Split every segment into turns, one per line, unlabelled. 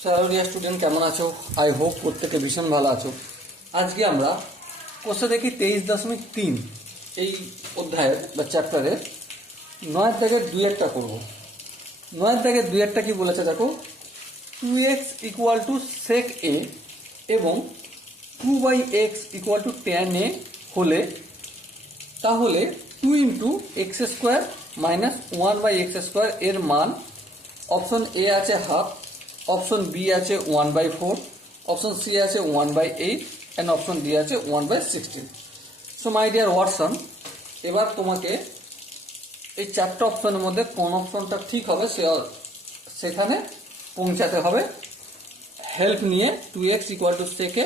স্যারোরিয়া student কেমন আছো? I hope প্রত্যেকে ভীষণ ভালো আছো। আজকে আমরা কোর্সে দেখি তেইশ দশমিক তিন এই অধ্যায়ের বা চ্যাপ্টারের নয়ের দাগের দুই একটা করব। নয়ের দাগের দুই একটা কি বলেছে দেখো? Two x equal to sec A এবং two by x equal to tan A হলে তাহলে two into x square minus one by x square এর মান অপশন এ আছে হাফ অপশন বি আছে one by four option C আছে one by eight and option D আছে one by sixteen so my dear Watson এবার তোমাকে এই চারটে অপশনের মধ্যে কোন অপশনটা ঠিক হবে সে সেখানে পৌঁছাতে হবে। হেল্প নিয়ে টু এক্স ইকুয়াল টু সেকে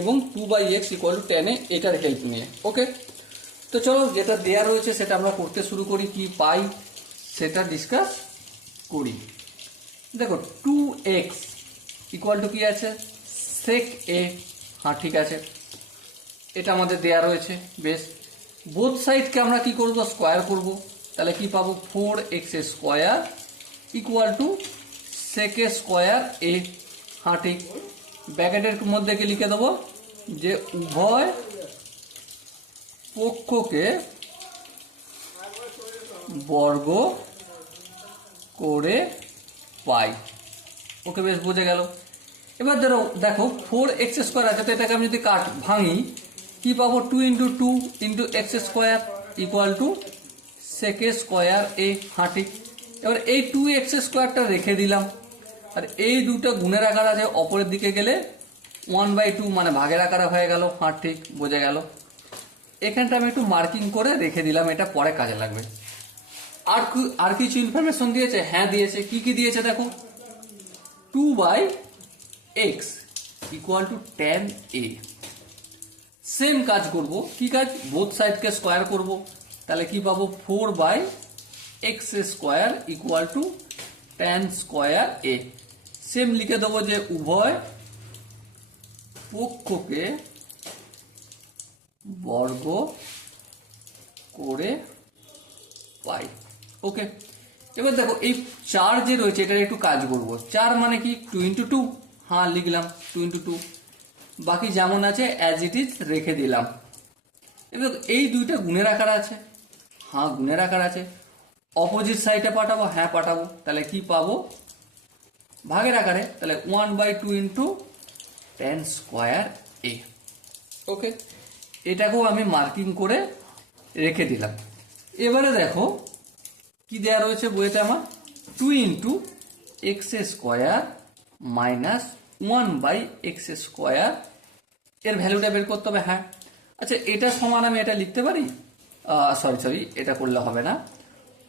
এবং two by x equal to tan A এটার হেল্প নিয়ে ওকে তো চলো, যেটা দেয়া রয়েছে সেটা আমরা করতে শুরু করি, কি পাই সেটা ডিসকাস করি। দেখো টু এক্স ইকুয়াল টু কি আছে? সেক এ হ্যাঁ ঠিক আছে। এটা আমাদের দেয়া রয়েছে, বেশ। বোথ সাইডকে আমরা কি করব? স্কোয়ার করব। তাহলে কি পাবো? Four x square equal to sec square A হ্যাঁ ঠিক। ব্যাকেটের মধ্যে কি লিখে দেবো? যে উভয় পক্ষকে বর্গ করে পাই। ওকে বেশ বুঝে গেল। এবার ধরো, দেখো ফোর এক্স স্কোয়ার আছে, তো এটাকে আমি যদি কাট ভাঙি, কি পাবো? Two into two into x square equal to sec square A হাঁটি এবার এই টু এক্স স্কোয়ারটা রেখে দিলাম। আর এই দুটো গুণের আকার আছে, অপরের দিকে গেলে ওয়ান বাই টু মানে ভাগের আকারে হয়ে গেল হাঁ ঠিক বোঝা গেল। এখানটা আমি একটু মার্কিং করে রেখে দিলাম, এটা পরে কাজে লাগবে। আর আর কিছু ইনফরমেশন দিয়েছে? হ্যাঁ দিয়েছে। কি কি দিয়েছে দেখো? Two by x equal to tan A same কাজ করব। কি কাজ? বোথ সাইডকে স্কোয়ার করব। তাহলে কি পাবো? Four by x square equal to tan square A same লিখে দেবো যে উভয় পক্ষকে বর্গ করে পাই। ওকে এবার দেখো, এই চার যে রয়েছে, এটার একটু কাজ করব। চার মানে কি? টু ইন্টু টু হ্যাঁ লিখলাম। টু ইন্টু টু বাকি যেমন আছে অ্যাজ ইট ইজ রেখে দিলাম। এবার এই দুইটা গুণের আকার আছে। হ্যাঁ গুণের আকার আছে। অপোজিট সাইডে পাঠাবো হ্যাঁ পাঠাবো। তাহলে কি পাবো? ভাগের আকারে, তাহলে one by two into tan square A okay এটাকেও আমি মার্কিং করে রেখে দিলাম। এবারে দেখো কি দেয়া রয়েছে বইতে আমার? Two into x square minus one by x square এর ভ্যালুটা বের করতে হবে হ্যাঁ। আচ্ছা এটা সমান আমি এটা লিখতে পারি? সরি সরি এটা করলে হবে না।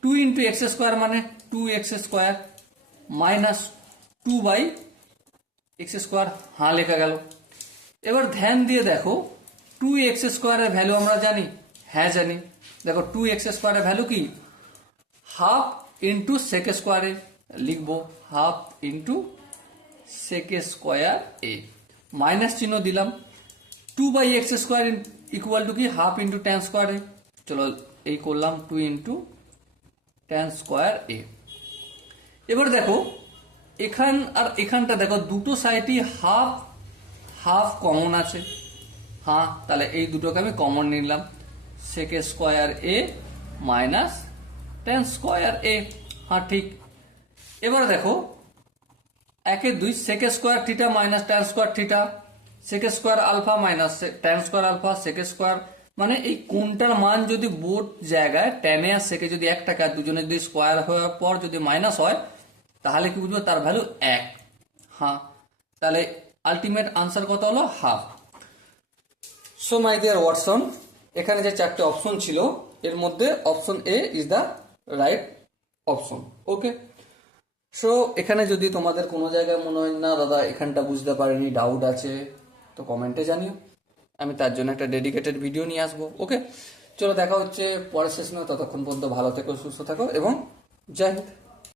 টু ইন্টু এক্স স্কোয়ার মানে two x square minus two by x square হ্যাঁ লেখা গেল। এবার ধ্যান দিয়ে দেখো টু এক্স স্কোয়ারের ভ্যালু আমরা জানি? হ্যাঁ জানি। দেখো টু এক্স স্কোয়ারের ভ্যালু কি? হাফ ইন্টু সেক স্কোয়ারে লিখব, half into sec square A. Minus চিহ্ন দিলাম। Two by x square equal to কি? হাফ ইন্টু টেন স্কোয়ারে চলো এই করলাম two into tan square A. এবার দেখো, এখান আর এখানটা দেখো, দুটো সাইডই হাফ হাফ কমন আছে। হ্যাঁ তাহলে এই দুটোকে আমি কমন নিলাম। Sec square A minus tan square A হ্যাঁ ঠিক। এবার দেখো, একে দুই sec square theta minus tan square theta sec square alpha minus tan square alpha sec square মানে এই কোনটার মান যদি বোর্ড জায়গায় টেনে আর সেকে যদি এক টাকা দুজনে যদি স্কোয়ার হওয়ার পর যদি মাইনাস হয়, তাহলে কি বুঝব? তার ভ্যালু এক। হ্যাঁ তাহলে আলটিমেট আনসার কত হলো? Half so my dear Watson এখানে যে চারটে অপশন ছিল, এর মধ্যে option A is the right option okay so এখানে যদি তোমাদের কোনো জায়গায় মনে হয়, না, দাদা, এখানটা বুঝতে পারিনি ডাউট আছে, তো কমেন্টে জানিও। আমি তার জন্য একটা ডেডিকেটেড ভিডিও নিয়ে আসব ওকে চলো দেখা হচ্ছে পরের সেশনে ততক্ষণ পর্যন্ত ভালো থেকো, সুস্থ থাকো, এবং জয় হিন্দ।